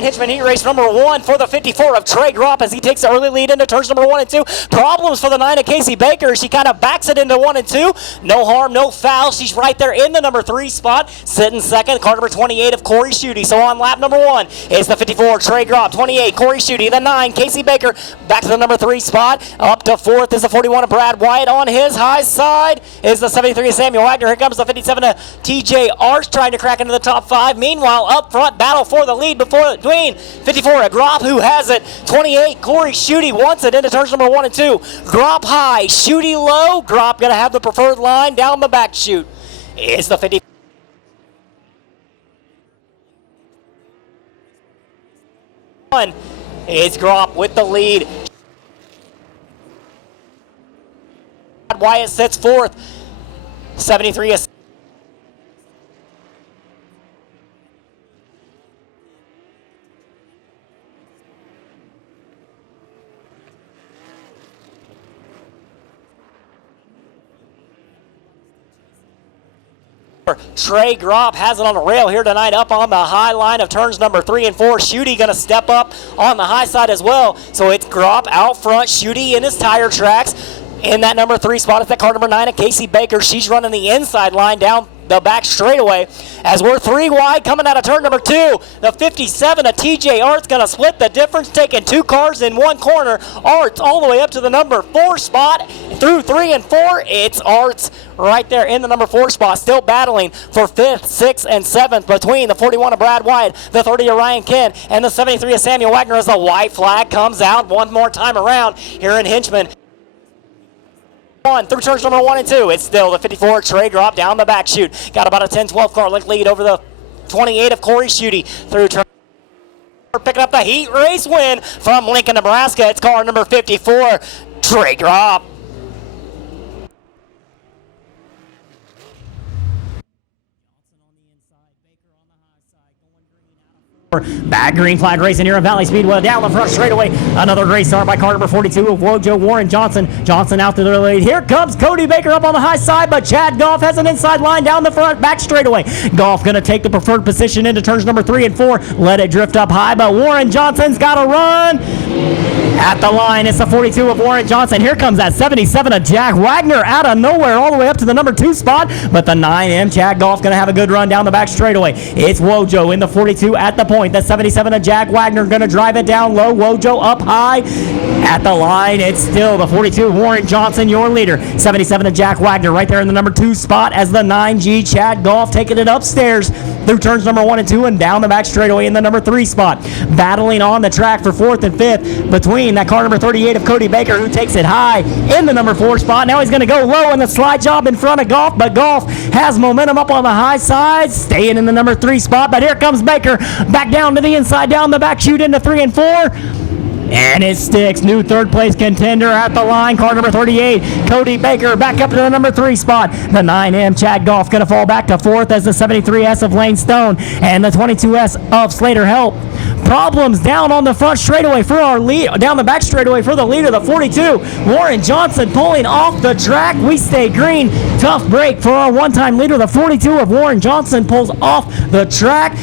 Hitchman heat race number 1 for the 54 of Trey Gropp as he takes the early lead into turns number 1 and 2. Problems for the 9 of Casey Baker. She kind of backs it into 1 and 2. No harm, no foul. She's right there in the number 3 spot. Sitting second, car number 28 of Corey Schutte. So on lap number 1 is the 54 Trey Gropp, 28 Corey Schutte, the 9 Casey Baker back to the number 3 spot. Up to 4th is the 41 of Brad Wyatt. On his high side is the 73 of Samuel Wagner. Here comes the 57 of TJ Arts trying to crack into the top 5. Meanwhile, up front, battle for the lead between 54 of Gropp, who has it. 28 Corey Schutte wants it into turns number 1 and 2. Gropp high, Schutte low. Gropp going to have the preferred line down the back chute. Is the 50. It's Gropp with the lead. Wyatt sits 4th. 73 is Trey Gropp has it on the rail here tonight up on the high line of turns number 3 and 4. Schutte going to step up on the high side as well. So it's Gropp out front, Schutte in his tire tracks. In that number 3 spot, it's that car number 9 of Casey Baker. She's running the inside line down the back straightaway as we're 3 wide coming out of turn number 2. The 57 of TJ Arts going to split the difference, taking 2 cars in 1 corner. Arts all the way up to the number 4 spot. Through 3 and 4, it's Arts right there in the number 4 spot, still battling for 5th, 6th, and 7th between the 41 of Brad Wyatt, the 30 of Ryan Ken, and the 73 of Samuel Wagner as the white flag comes out one more time around here in Hinchman. Through turns number 1 and 2, it's still the 54 Trey Gropp down the back chute. Got about a 10-12 car length lead over the 28 of Corey Schutte through turn. Picking up the heat race win from Lincoln, Nebraska. It's car number 54, Trey Gropp. Bad green flag racing here at Valley Speedway down the front straightaway. Another great start by car number 42 of Wojo Warren Johnson. Johnson out to the lead. Here comes Cody Baker up on the high side, but Chad Goff has an inside line down the front back straightaway. Goff going to take the preferred position into turns number 3 and 4. Let it drift up high, but Warren Johnson's got to run. At the line, it's the 42 of Warren Johnson. Here comes that 77 of Jack Wagner out of nowhere all the way up to the number 2 spot. But the 9M Chad Goff going to have a good run down the back straightaway. It's Wojo in the 42 at the point. The 77 of Jack Wagner going to drive it down low. Wojo up high. At the line, it's still the 42 of Warren Johnson, your leader. 77 of Jack Wagner right there in the number 2 spot as the 9G Chad Goff taking it upstairs through turns number 1 and 2 and down the back straightaway in the number 3 spot. Battling on the track for 4th and 5th between that car number 38 of Cody Baker, who takes it high in the number 4 spot. Now he's going to go low in the slide job in front of Goff, but Goff has momentum up on the high side, staying in the number 3 spot. But here comes Baker back down to the inside, down the back chute into 3 and 4. And it sticks. New 3rd place contender at the line. Car number 38, Cody Baker, back up to the number 3 spot. The 9M Chad Goff going to fall back to 4th as the 73S of Lane Stone and the 22S of Slater Help. Problems down on the front straightaway for our lead, down the back straightaway for the leader, the 42. Warren Johnson pulling off the track. We stay green. Tough break for our one-time leader. The 42 of Warren Johnson pulls off the track.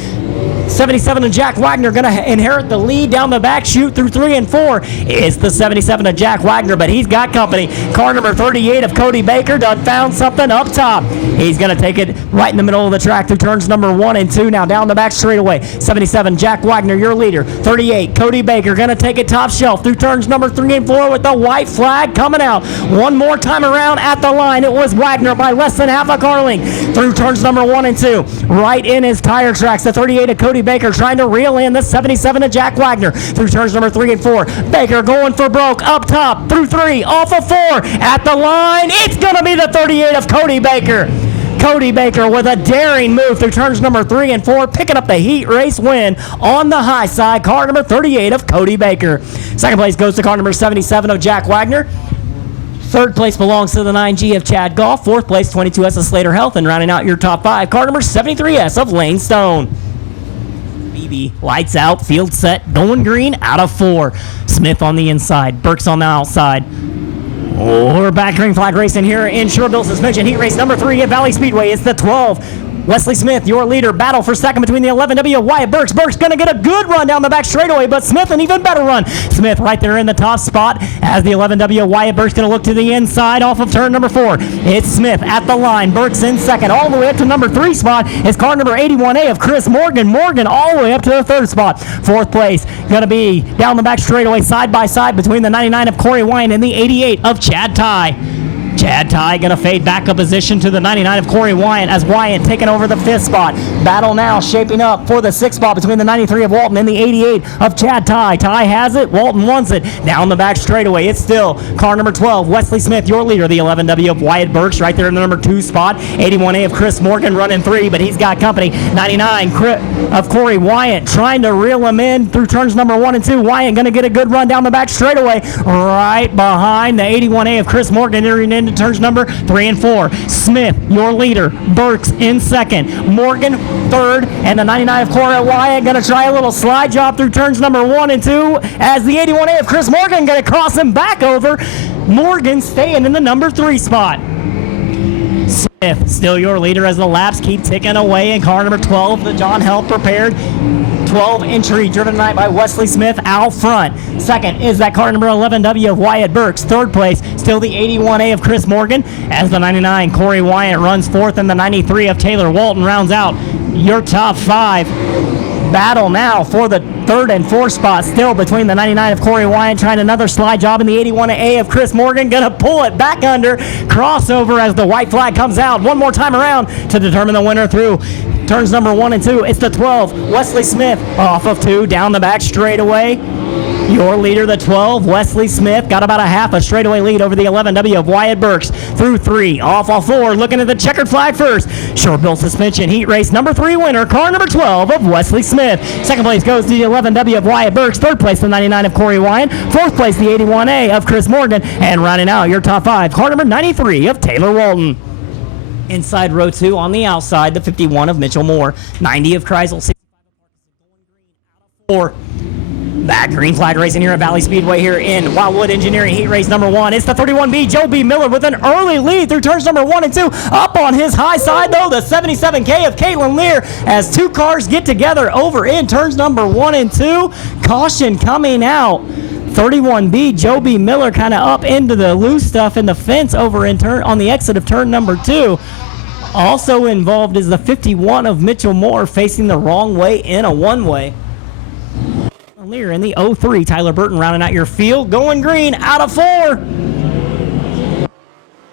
77 of Jack Wagner going to inherit the lead down the back chute through 3 and 4. It's the 77 of Jack Wagner, but he's got company. Car number 38 of Cody Baker done found something up top. He's going to take it right in the middle of the track through turns number 1 and 2. Now down the back straightaway. 77 Jack Wagner, your leader. 38 Cody Baker going to take it top shelf through turns number 3 and 4 with the white flag coming out. One more time around at the line. It was Wagner by less than half a car length through turns number 1 and 2. Right in his tire tracks. The 38 of Cody Baker trying to reel in the 77 of Jack Wagner through turns number 3 and 4. Baker going for broke up top through 3, off of 4 at the line. It's going to be the 38 of Cody Baker. Cody Baker with a daring move through turns number 3 and 4, picking up the heat race win on the high side. Car number 38 of Cody Baker. Second place goes to car number 77 of Jack Wagner. 3rd place belongs to the 9G of Chad Goff. 4th place, 22S of Slater Health. And rounding out your top 5, car number 73S of Lane Stone. Lights out, field set, going green, out of 4. Smith on the inside, Burks on the outside. We're back green flag racing here in Shoreville Suspension Heat Race number 3 at Valley Speedway. It's the 12 Wesley Smith, your leader. Battle for second between the 11W of Wyatt Burks. Burks going to get a good run down the back straightaway, but Smith an even better run. Smith right there in the top spot as the 11W of Wyatt Burks going to look to the inside off of turn number 4. It's Smith at the line. Burks in second. All the way up to number 3 spot is car number 81A of Chris Morgan. Morgan all the way up to the 3rd spot. 4th place going to be down the back straightaway side by side between the 99 of Corey Wyan and the 88 of Chad Ty. Chad Ty going to fade back a position to the 99 of Corey Wyan as Wyan taking over the 5th spot. Battle now shaping up for the 6th spot between the 93 of Walton and the 88 of Chad Ty. Ty has it. Walton wants it. Down the back straightaway. It's still car number 12, Wesley Smith, your leader. The 11W of Wyatt Burks right there in the number 2 spot. 81A of Chris Morgan running 3, but he's got company. 99 of Corey Wyatt trying to reel him in through turns number 1 and 2. Wyatt going to get a good run down the back straightaway right behind the 81A of Chris Morgan entering into turns number 3 and 4. Smith, your leader. Burks in second. Morgan third, and the 99 of Corey Wyatt going to try a little slide job through turns number 1 and 2 as the 81A of Chris Morgan going to cross him back over. Morgan staying in the number 3 spot. Smith, still your leader as the laps keep ticking away in car number 12, the John Health prepared. 12 entry driven tonight by Wesley Smith out front. Second is that car number 11W of Wyatt Burks. 3rd place, still the 81A of Chris Morgan as the 99 Corey Wyatt runs 4th and the 93 of Taylor Walton rounds out your top 5. Battle now for the 3rd and 4th spot still between the 99 of Corey Wyatt trying another slide job and the 81A of Chris Morgan gonna pull it back under. Crossover as the white flag comes out one more time around to determine the winner through turns number 1 and 2. It's the 12, Wesley Smith, off of 2, down the back straightaway. Your leader, the 12, Wesley Smith, got about a half a straightaway lead over the 11W of Wyatt Burks. Through 3, off of 4, looking at the checkered flag first. Short bill suspension, heat race number 3 winner, car number 12 of Wesley Smith. 2nd place goes to the 11W of Wyatt Burks. 3rd place, the 99 of Corey Wyatt. 4th place, the 81A of Chris Morgan. And rounding out your top 5, car number 93 of Taylor Walton. Inside row 2 on the outside, the 51 of Mitchell Moore. 90 of Kreisel. 65 of Parkinson, going green out of 4. Back green flag racing here at Valley Speedway here in Wildwood Engineering heat race number 1. It's the 31B Joe B. Miller with an early lead through turns number 1 and 2. Up on his high side though, the 77K of Caitlin Lear as 2 cars get together over in turns number 1 and 2. Caution coming out. 31B Joe B. Miller kind of up into the loose stuff in the fence over in turn on the exit of turn number 2. Also involved is the 51 of Mitchell Moore facing the wrong way in a one-way. Lear in the 03, Tyler Burton rounding out your field, going green out of 4.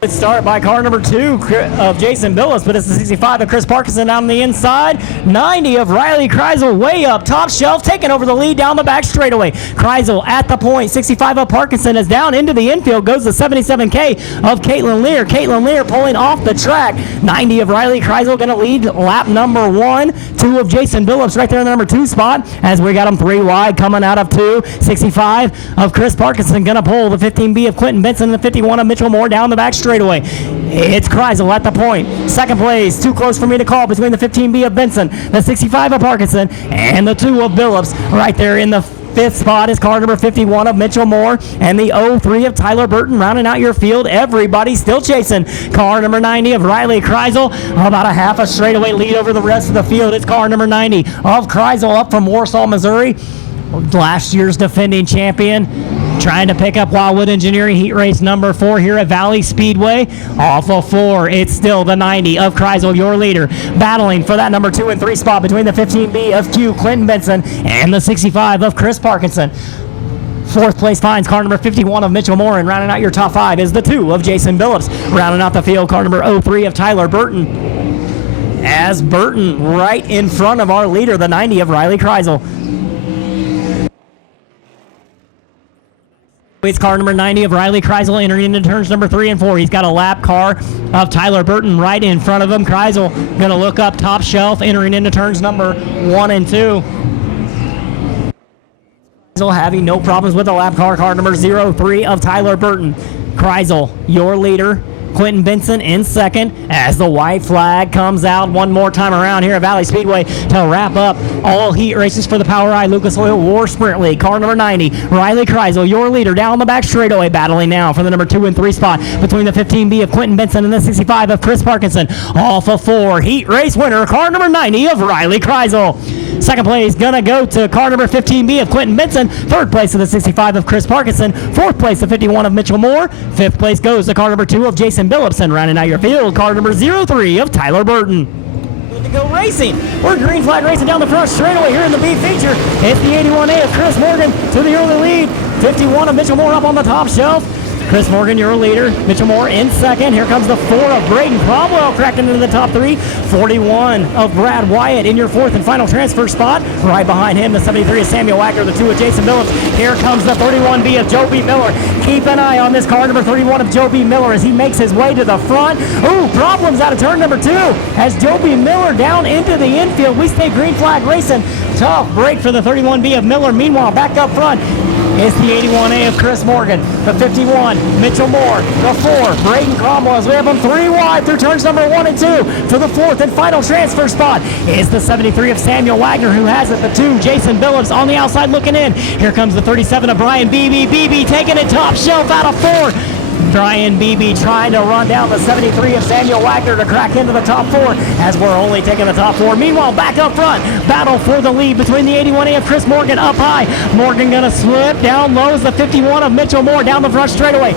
Good start by car number 2 of Jason Billis, but it's the 65 of Chris Parkinson down on the inside. 90 of Riley Kreisel way up top shelf, taking over the lead down the back straightaway. Kreisel at the point. 65 of Parkinson is down into the infield. Goes the 77K of Caitlin Lear. Caitlin Lear pulling off the track. 90 of Riley Kreisel going to lead lap number 1. 2 of Jason Billups right there in the number 2 spot as we got them 3 wide coming out of 2. 65 of Chris Parkinson going to pull the 15B of Quentin Benson and the 51 of Mitchell Moore down the back straightaway. It's Kreisel at the point. 2nd place, too close for me to call between the 15B of Benson, the 65 of Parkinson, and the 2 of Billups. Right there in the 5th spot is car number 51 of Mitchell Moore and the 03 of Tyler Burton rounding out your field. Everybody still chasing car number 90 of Riley Kreisel. About a half a straightaway lead over the rest of the field. It's car number 90 of Kreisel up from Warsaw, Missouri. Last year's defending champion, trying to pick up Wildwood Engineering heat race number 4 here at Valley Speedway. Off of 4, it's still the 90 of Kreisel, your leader, battling for that number 2 and 3 spot between the 15B of Q, Clinton Benson, and the 65 of Chris Parkinson. 4th place finds car number 51 of Mitchell Moore, and rounding out your top 5 is the 2 of Jason Billups. Rounding out the field, car number 03 of Tyler Burton. As Burton right in front of our leader, the 90 of Riley Kreisel. It's car number 90 of Riley Kreisel entering into turns number 3 and 4. He's got a lap car of Tyler Burton right in front of him. Kreisel going to look up top shelf, entering into turns number 1 and 2. Kreisel having no problems with the lap car, car number 03 of Tyler Burton. Kreisel, your leader. Quentin Benson in second as the white flag comes out one more time around here at Valley Speedway to wrap up all heat races for the POWRi Lucas Oil War Sprint League. Car number 90, Riley Kreisel, your leader, down the back straightaway, battling now for the number 2 and 3 spot between the 15B of Quentin Benson and the 65 of Chris Parkinson. Off of 4, heat race winner, car number 90 of Riley Kreisel. Second place gonna go to car number 15B of Quentin Benson. Third place to the 65 of Chris Parkinson. Fourth place to 51 of Mitchell Moore. Fifth place goes to car number 2 of Jason Billipson. Rounding out your field, car number 03 of Tyler Burton. Good to go racing. We're green flag racing down the front straightaway here in the B feature. It's the 81A of Chris Morgan to the early lead. 51 of Mitchell Moore up on the top shelf. Chris Morgan, your leader. Mitchell Moore in second. Here comes the 4 of Braden Cromwell cracking into the top 3. 41 of Brad Wyatt in your fourth and final transfer spot. Right behind him, the 73 of Samuel Wagner, the 2 of Jason Phillips. Here comes the 31B of Joe B. Miller. Keep an eye on this car, number 31 of Joe B. Miller, as he makes his way to the front. Ooh, problems out of turn number 2 as Joe B. Miller down into the infield. We stay green flag racing. Tough break for the 31B of Miller. Meanwhile, back up front, it's the 81A of Chris Morgan, the 51, Mitchell Moore, the 4, Braden Cromwell, as we have them 3 wide through turns number 1 and 2 for the fourth and final transfer spot. Is the 73 of Samuel Wagner, who has it, the 2, Jason Billups on the outside looking in. Here comes the 37 of Brian Beebe, taking it top shelf out of 4. Brian Beebe trying to run down the 73 of Samuel Wagner to crack into the top 4 as we're only taking the top 4. Meanwhile, back up front, battle for the lead between the 81A of Chris Morgan up high. Morgan gonna slip down low as the 51 of Mitchell Moore down the front straightaway.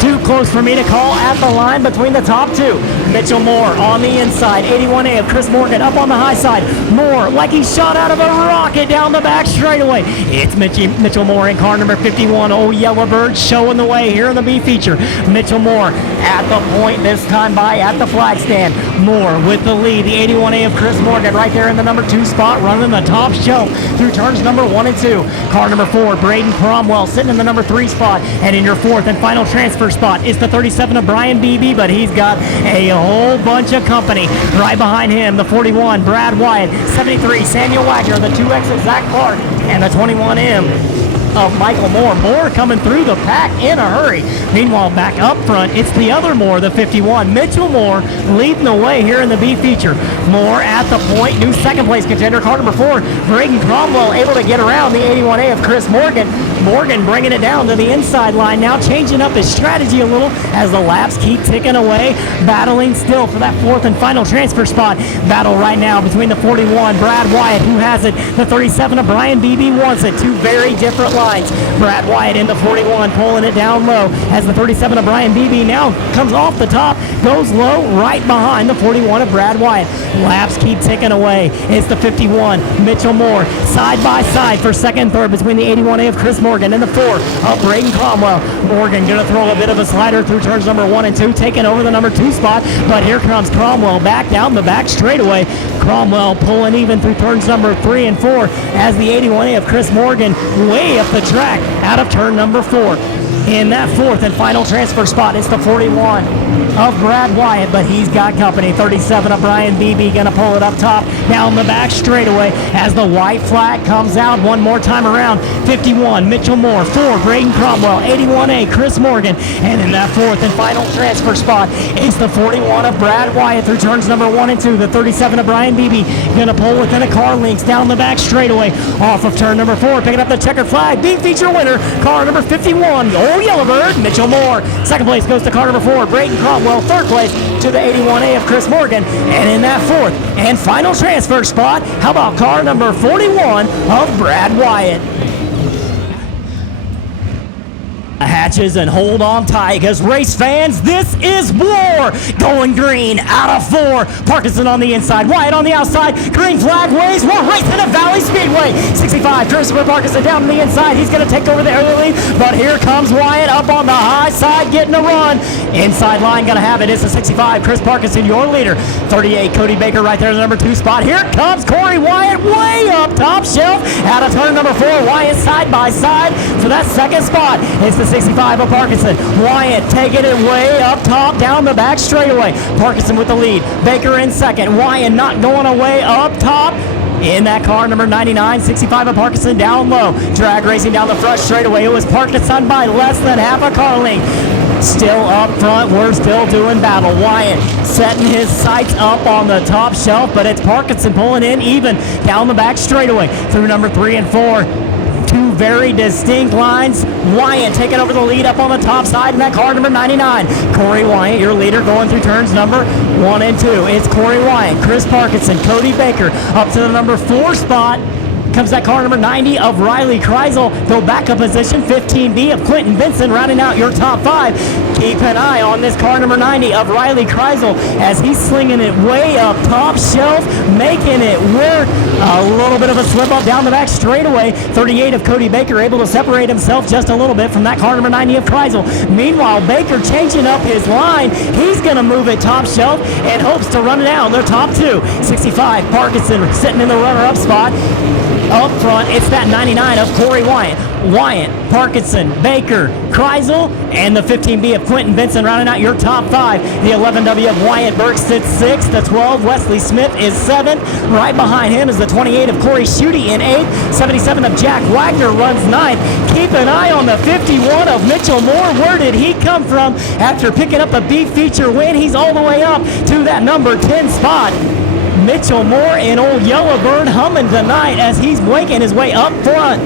Too close for me to call at the line between the top 2. Mitchell Moore on the inside. 81A of Chris Morgan up on the high side. Moore like he shot out of a rocket down the back straightaway. It's Mitchell Moore in car number 51. Old Yellowbird showing the way here in the B feature. Mitchell Moore at the point this time by at the flag stand. Moore with the lead. The 81A of Chris Morgan right there in the number 2 spot, running the top shelf through turns number 1 and 2. Car number 4, Braden Cromwell sitting in the number 3 spot. And in your fourth and final transfer spot is the 37 of Brian Beebe, but he's got a whole bunch of company right behind him. The 41, Brad Wyatt, 73, Samuel Wagner, the 2X of Zach Clark, and the 21M of Michael Moore. Moore coming through the pack in a hurry. Meanwhile, back up front, it's the other Moore, the 51. Mitchell Moore leading the way here in the B feature. Moore at the point, new second place contender, car number 4, Braden Cromwell able to get around the 81A of Chris Morgan. Morgan bringing it down to the inside line now, changing up his strategy a little as the laps keep ticking away, battling still for that fourth and final transfer spot. Battle right now between the 41, Brad Wyatt, who has it, the 37 of Brian Beebe wants it. Two very different lines. Brad Wyatt into 41, pulling it down low as the 37 of Brian Beebe now comes off the top, goes low right behind the 41 of Brad Wyatt. Laps keep ticking away. It's the 51, Mitchell Moore, side by side for second and third between the 81A of Chris Morgan and the 4 of Braden Cromwell. Morgan gonna throw a bit of a slider through turns number 1 and 2, taking over the number 2 spot, but here comes Cromwell back down the back straightaway. Cromwell pulling even through turns number 3 and 4 as the 81A of Chris Morgan way up the track out of turn number 4. In that fourth and final transfer spot, it's the 41 of Brad Wyatt, but he's got company. 37 of Brian Beebe gonna pull it up top, down the back straightaway as the white flag comes out one more time around. 51, Mitchell Moore, 4, Braden Cromwell, 81A, Chris Morgan, and in that fourth and final transfer spot, it's the 41 of Brad Wyatt through turns number 1 and 2. The 37 of Brian Beebe gonna pull within a car length down the back straightaway off of turn number 4, picking up the checkered flag. B feature winner, car number 51, Old Yellowbird, Mitchell Moore. Second place goes to car number 4, Braden Cromwell. Third place to the 81A of Chris Morgan. And in that fourth and final transfer spot, how about car number 41 of Brad Wyatt? Hatches and hold on tight, because race fans, this is war. Going green out of 4. Parkinson on the inside, Wyatt on the outside. Green flag waves. We're racing at Valley Speedway. 65, Christopher Parkinson down on the inside. He's going to take over the early lead, but here comes Wyatt up on the high side getting a run. Inside line going to have it. It's the 65, Chris Parkinson, your leader. 38, Cody Baker right there in the number 2 spot. Here comes Corey Wyatt way up top shelf out of turn number 4. Wyatt side by side for that second spot. It's the 65 of Parkinson. Wyatt taking it way up top down the back straightaway. Parkinson with the lead. Baker in second. Wyatt not going away up top. In that car, number 99, 65 of Parkinson down low. Drag racing down the front straightaway. It was Parkinson by less than half a car length. Still up front, we're still doing battle. Wyatt setting his sights up on the top shelf, but it's Parkinson pulling in even down the back straightaway through number 3 and 4. Two very distinct lines. Wyatt taking over the lead up on the top side in that car number 99. Corey Wyatt, your leader, going through turns number 1 and 2. It's Corey Wyatt, Chris Parkinson, Cody Baker up to the number 4 spot. Comes that car number 90 of Riley Kreisel. Go backup position, 15B of Quentin Benson rounding out your top 5. Keep an eye on this car number 90 of Riley Kreisel as he's slinging it way up top shelf, making it work. A little bit of a slip up down the back straightaway. 38 of Cody Baker able to separate himself just a little bit from that car number 90 of Kreisel. Meanwhile, Baker changing up his line. He's going to move it top shelf and hopes to run it down. They're top 2. 65, Parkinson sitting in the runner-up spot. Up front, it's that 99 of Corey Wyatt. Wyatt, Parkinson, Baker, Kreisel, and the 15B of Quentin Benson rounding out your top 5. The 11W of Wyatt Burke sits 6th. The 12, Wesley Smith, is 7th. Right behind him is the 28 of Corey Schutte in 8th. 77 of Jack Wagner runs 9th. Keep an eye on the 51 of Mitchell Moore. Where did he come from after picking up a B feature win? He's all the way up to that number 10 spot. Mitchell Moore and old Yellowbird humming tonight as he's making his way up front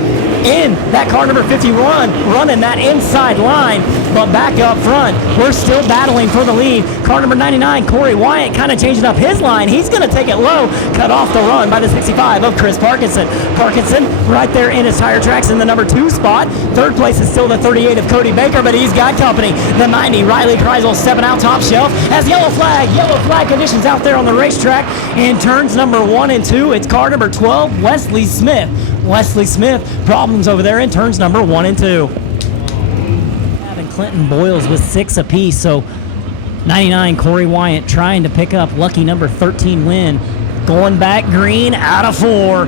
in that car number 51, running that inside line, but back up front, we're still battling for the lead. Car number 99, Corey Wyatt, kind of changing up his line. He's going to take it low, cut off the run by the 65 of Chris Parkinson. Parkinson right there in his tire tracks in the number 2 spot. Third place is still the 38 of Cody Baker, but he's got company. The 90, Riley Kreisel, stepping out top shelf as yellow flag conditions out there on the racetrack. In turns number 1 and 2, it's car number 12, Wesley Smith. Wesley Smith, problems over there in turns number 1 and 2. Having Clinton Boyles with 6 apiece, so 99 Corey Wyatt trying to pick up lucky number 13 win. Going back green out of 4.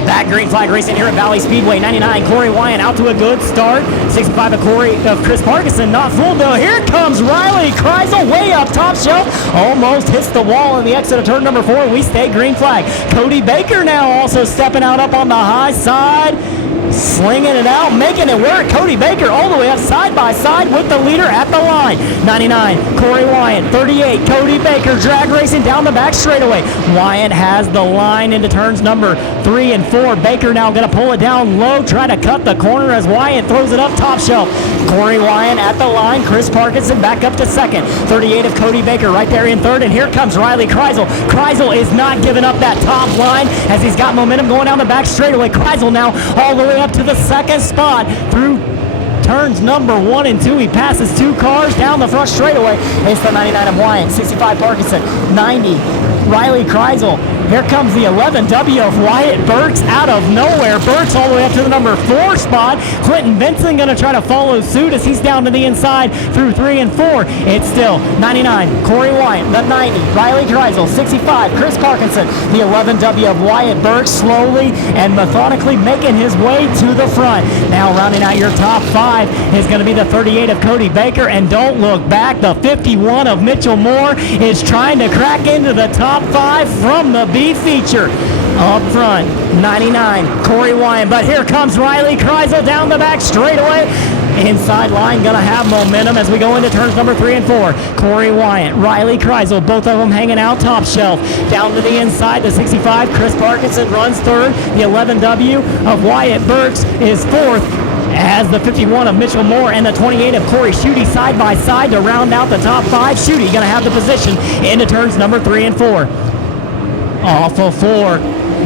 Back green flag racing here at Valley Speedway. 99 Corey Wyatt out to a good start. 65 of Chris Parkinson not full though. Here comes Riley Kreisel way up top shelf. Almost hits the wall in the exit of turn number 4. We stay green flag. Cody Baker now also stepping out up on the high side. Slinging it out, making it work. Cody Baker all the way up side by side with the leader at the line. 99, Corey Wyatt. 38, Cody Baker drag racing down the back straightaway. Wyatt has the line into turns number 3 and 4. Baker now going to pull it down low, try to cut the corner as Wyatt throws it up top shelf. Corey Wyatt at the line. Chris Parkinson back up to 2nd. 38 of Cody Baker right there in 3rd. And here comes Riley Kreisel. Kreisel is not giving up that top line as he's got momentum going down the back straightaway. Kreisel now all the way up to the 2nd spot through turns number 1 and 2. He passes 2 cars down the front straightaway. It's the 99 of Wyatt, 65 Parkinson, 90 Riley Kreisel. Here comes the 11W of Wyatt Burks out of nowhere. Burks all the way up to the number 4 spot. Clinton Benson going to try to follow suit as he's down to the inside through 3 and 4. It's still 99 Corey Wyatt, the 90 Riley Kreisel, 65 Chris Parkinson, the 11W of Wyatt Burks slowly and methodically making his way to the front. Now rounding out your top 5 is going to be the 38 of Cody Baker, and don't look back, the 51 of Mitchell Moore is trying to crack into the top 5 from the B feature. Up front, 99 Corey Wyatt, but here comes Riley Kreisel down the back straightaway. Inside line gonna have momentum as we go into turns number 3 and 4. Corey Wyatt, Riley Kreisel, both of them hanging out top shelf. Down to the inside, the 65 Chris Parkinson runs 3rd. The 11W of Wyatt Burks is 4th. As the 51 of Mitchell Moore and the 28 of Corey Schutte side by side to round out the top 5. Schutte gonna have the position into turns number 3 and 4. Off of 4,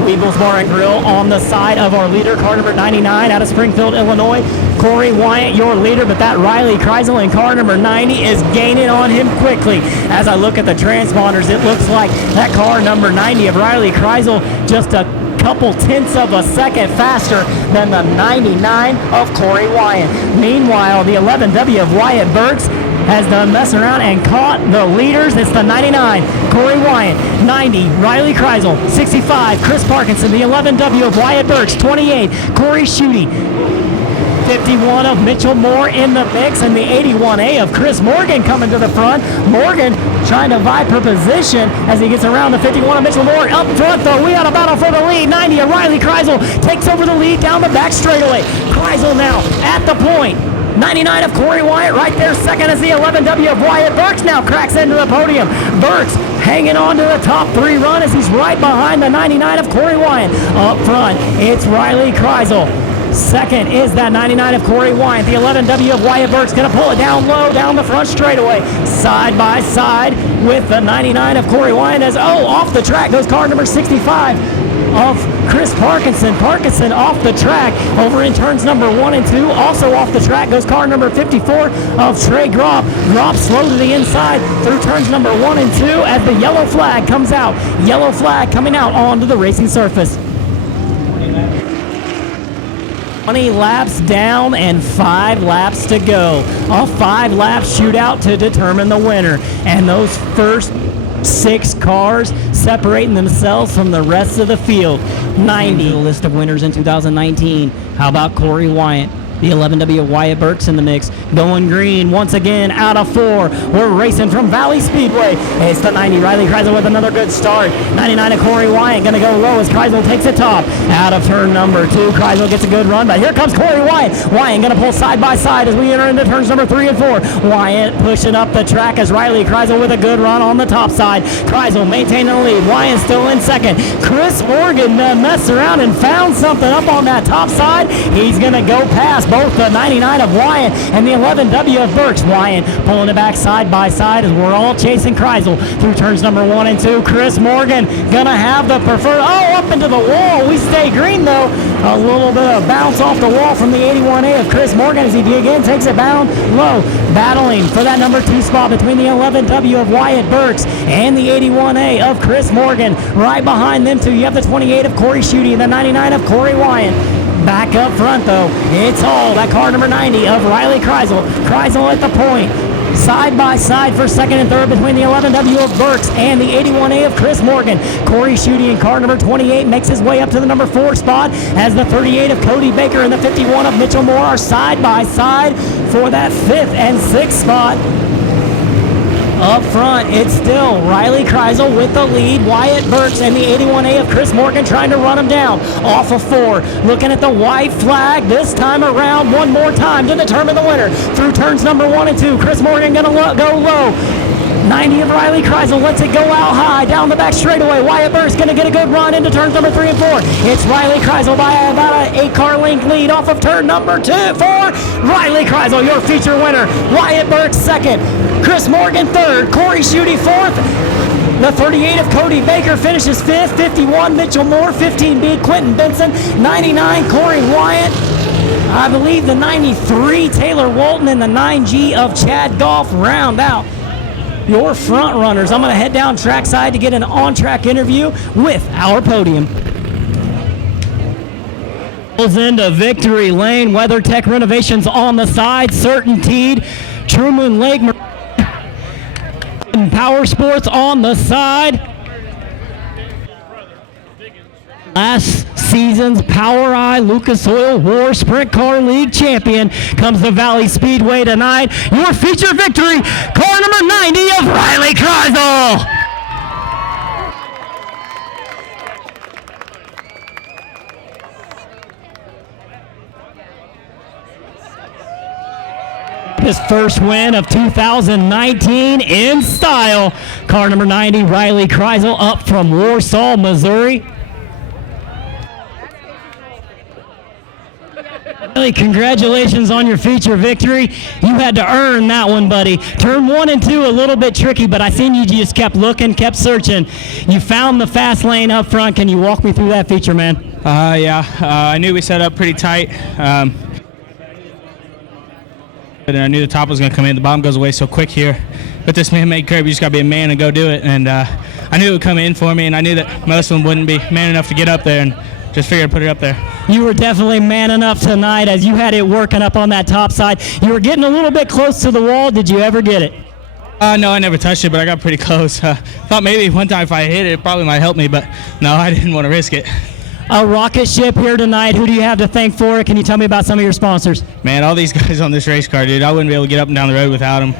Weebles Bar and Grill on the side of our leader, car number 99 out of Springfield, Illinois. Corey Wyatt, your leader, but that Riley Kreisel in car number 90 is gaining on him quickly. As I look at the transponders, it looks like that car number 90 of Riley Kreisel just a couple tenths of a second faster than the 99 of Corey Wyatt. Meanwhile, the 11W of Wyatt Burks has done messing around and caught the leaders. It's the 99, Corey Wyatt, 90, Riley Kreisel, 65, Chris Parkinson, the 11W of Wyatt Burks, 28, Corey Schutte, 51 of Mitchell Moore in the mix, and the 81A of Chris Morgan coming to the front. Morgan trying to vie for position as he gets around the 51 of Mitchell Moore. Up front, though, we got a battle for the lead. 90 of Riley Kreisel takes over the lead down the back straightaway. Kreisel now at the point. 99 of Corey Wyatt right there. Second is the 11W of Wyatt Burks. Now cracks into the podium. Burks hanging on to the top 3 run as he's right behind the 99 of Corey Wyatt. Up front, it's Riley Kreisel. Second is that 99 of Corey Wyatt. The 11W of Wyatt Burks going to pull it down low, down the front straightaway. Side by side with the 99 of Corey Wyatt as, off the track goes car number 65 of Chris Parkinson. Parkinson off the track over in turns number 1 and 2. Also off the track goes car number 54 of Trey Gropp. Gropp slow to the inside through turns number 1 and 2 as the yellow flag comes out. Yellow flag coming out onto the racing surface. 20 laps down and 5 laps to go. A 5-lap shootout to determine the winner. And those first 6 cars separating themselves from the rest of the field. 90. The list of winners in 2019. How about Corey Wyatt? The 11W of Wyatt Burks in the mix. Going green once again out of 4. We're racing from Valley Speedway. It's the 90. Riley Kreisel with another good start. 99 of Corey Wyatt going to go low as Kreisel takes it top. Out of turn number 2. Kreisel gets a good run, but here comes Corey Wyatt. Wyatt going to pull side by side as we enter into turns number 3 and 4. Wyatt pushing up the track as Riley Kreisel with a good run on the top side. Kreisel maintaining the lead. Wyatt still in second. Chris Morgan messed around and found something up on that top side. He's going to go past both the 99 of Wyatt and the 11W of Burks. Wyatt pulling it back side by side as we're all chasing Kreisel through turns number 1 and 2. Chris Morgan gonna have the preferred, up into the wall. We stay green though. A little bit of bounce off the wall from the 81A of Chris Morgan as he again takes it down low. Battling for that number 2 spot between the 11W of Wyatt Burks and the 81A of Chris Morgan. Right behind them two, you have the 28 of Corey Schutte and the 99 of Corey Wyatt. Back up front, though, it's all that car number 90 of Riley Kreisel. Kreisel at the point. Side by side for second and third between the 11W of Burks and the 81A of Chris Morgan. Corey Schutte in car number 28 makes his way up to the number 4 spot as the 38 of Cody Baker and the 51 of Mitchell Moore are side by side for that 5th and 6th spot. Up front, it's still Riley Kreisel with the lead. Wyatt Burks and the 81A of Chris Morgan trying to run him down. Off of 4, looking at the white flag this time around one more time to determine the winner. Through turns number 1 and 2, Chris Morgan going to go low. 90 of Riley Kreisel lets it go out high down the back straightaway. Wyatt Burks going to get a good run into turns number 3 and 4. It's Riley Kreisel by about an 8-car length lead off of turn number 4. Riley Kreisel, your feature winner. Wyatt Burks second. Chris Morgan third. Corey Schutte fourth. The 38 of Cody Baker finishes 5th. 51 Mitchell Moore. 15B Quentin Benson. 99 Corey Wyatt. I believe the 93 Taylor Walton and the 9G of Chad Goff round out your front runners. I'm going to head down trackside to get an on-track interview with our podium. Pulls into victory lane. WeatherTech Renovations on the side. Certainteed. Truman Lake and Power Sports on the side. Last season's POWRi Lucas Oil War Sprint Car League champion comes to Valley Speedway tonight. Your feature victory, car number 90 of Riley Kreisel. His first win of 2019 in style. Car number 90, Riley Kreisel, up from Warsaw, Missouri. Riley, congratulations on your feature victory. You had to earn that one, buddy. Turn 1 and 2 a little bit tricky, but I seen you just kept looking, kept searching. You found the fast lane up front. Can you walk me through that feature, man? Yeah. I knew we set up pretty tight. And I knew the top was going to come in. The bottom goes away so quick here. But this man-made curb, you just got to be a man and go do it. And I knew it would come in for me, and I knew that most of them wouldn't be man enough to get up there, and just figured I'd put it up there. You were definitely man enough tonight as you had it working up on that top side. You were getting a little bit close to the wall. Did you ever get it? No, I never touched it, but I got pretty close. Thought maybe one time if I hit it, it probably might help me, but no, I didn't want to risk it. A rocket ship here tonight. Who do you have to thank for it? Can you tell me about some of your sponsors? Man, all these guys on this race car, dude, I wouldn't be able to get up and down the road without them.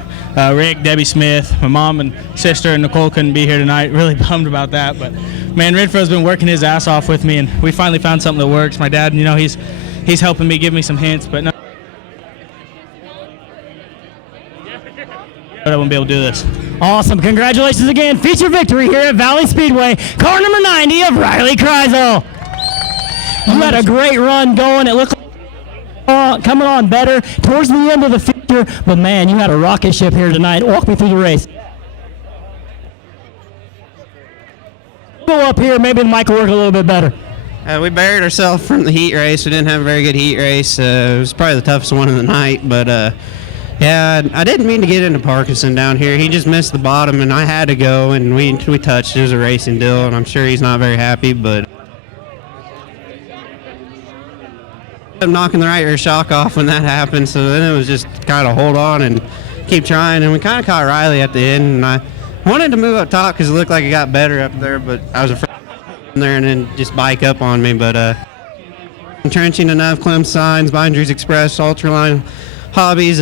Rick, Debbie Smith, my mom and sister, and Nicole couldn't be here tonight. Really bummed about that, but man, Renfro's been working his ass off with me, and we finally found something that works. My dad, he's helping me, give me some hints, but no. I wouldn't be able to do this. Awesome. Congratulations again. Feature victory here at Valley Speedway. Car number 90 of Riley Kreisel. You had a great run going. It looked like coming on better towards the end of the feature, but man, you had a rocket ship here tonight. Walk me through the race. Go up here, maybe the mic will work a little bit better. We buried ourselves from the heat race. We didn't have a very good heat race. It was probably the toughest one of the night, but yeah, I didn't mean to get into Parkinson down here. He just missed the bottom, and I had to go, and we touched. It was a racing deal, and I'm sure he's not very happy, but I'm knocking the right rear shock off when that happened, so then it was just kind of hold on and keep trying, and we kind of caught Riley at the end, and I wanted to move up top because it looked like it got better up there, but I was afraid there and then just bike up on me, but entrenching enough, Clem Signs, Binders Express, Ultraline Hobbies,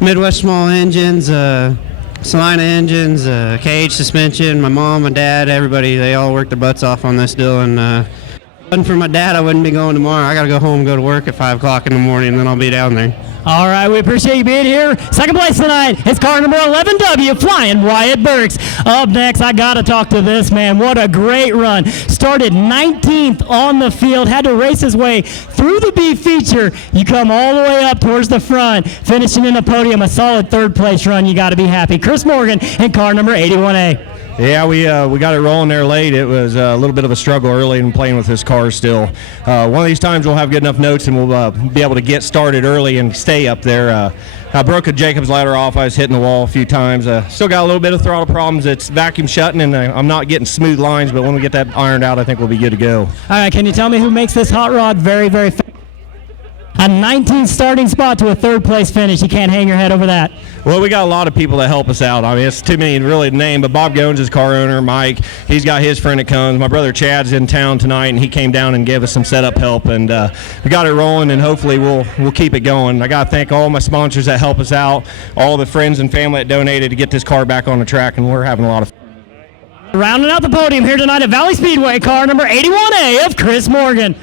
Midwest Small Engines, Salina Engines, Cage Suspension, my mom, my dad, everybody, they all worked their butts off on this deal, and if it wasn't for my dad, I wouldn't be going tomorrow. I got to go home and go to work at 5 o'clock in the morning, and then I'll be down there. All right, we appreciate you being here. Second place tonight is car number 11W, Flying Wyatt Burks. Up next, I got to talk to this man. What a great run. Started 19th on the field, had to race his way through the B feature. You come all the way up towards the front, finishing in the podium, a solid third place run. You got to be happy. Chris Morgan in car number 81A. Yeah, we got it rolling there late. It was a little bit of a struggle early in playing with this car still. One of these times we'll have good enough notes and we'll be able to get started early and stay up there. I broke a Jacob's ladder off. I was hitting the wall a few times. Still got a little bit of throttle problems. It's vacuum shutting and I'm not getting smooth lines, but when we get that ironed out, I think we'll be good to go. All right, can you tell me who makes this hot rod very, very fast? A 19th starting spot to a third place finish. You can't hang your head over that. Well, we got a lot of people that help us out. I mean, it's too many really to name, but Bob Goins is car owner. Mike, he's got his friend that comes. My brother Chad's in town tonight, and he came down and gave us some setup help, and we got it rolling, and hopefully we'll keep it going. I got to thank all my sponsors that help us out, all the friends and family that donated to get this car back on the track, and we're having a lot of fun. Rounding out the podium here tonight at Valley Speedway, car number 81A of Chris Morgan.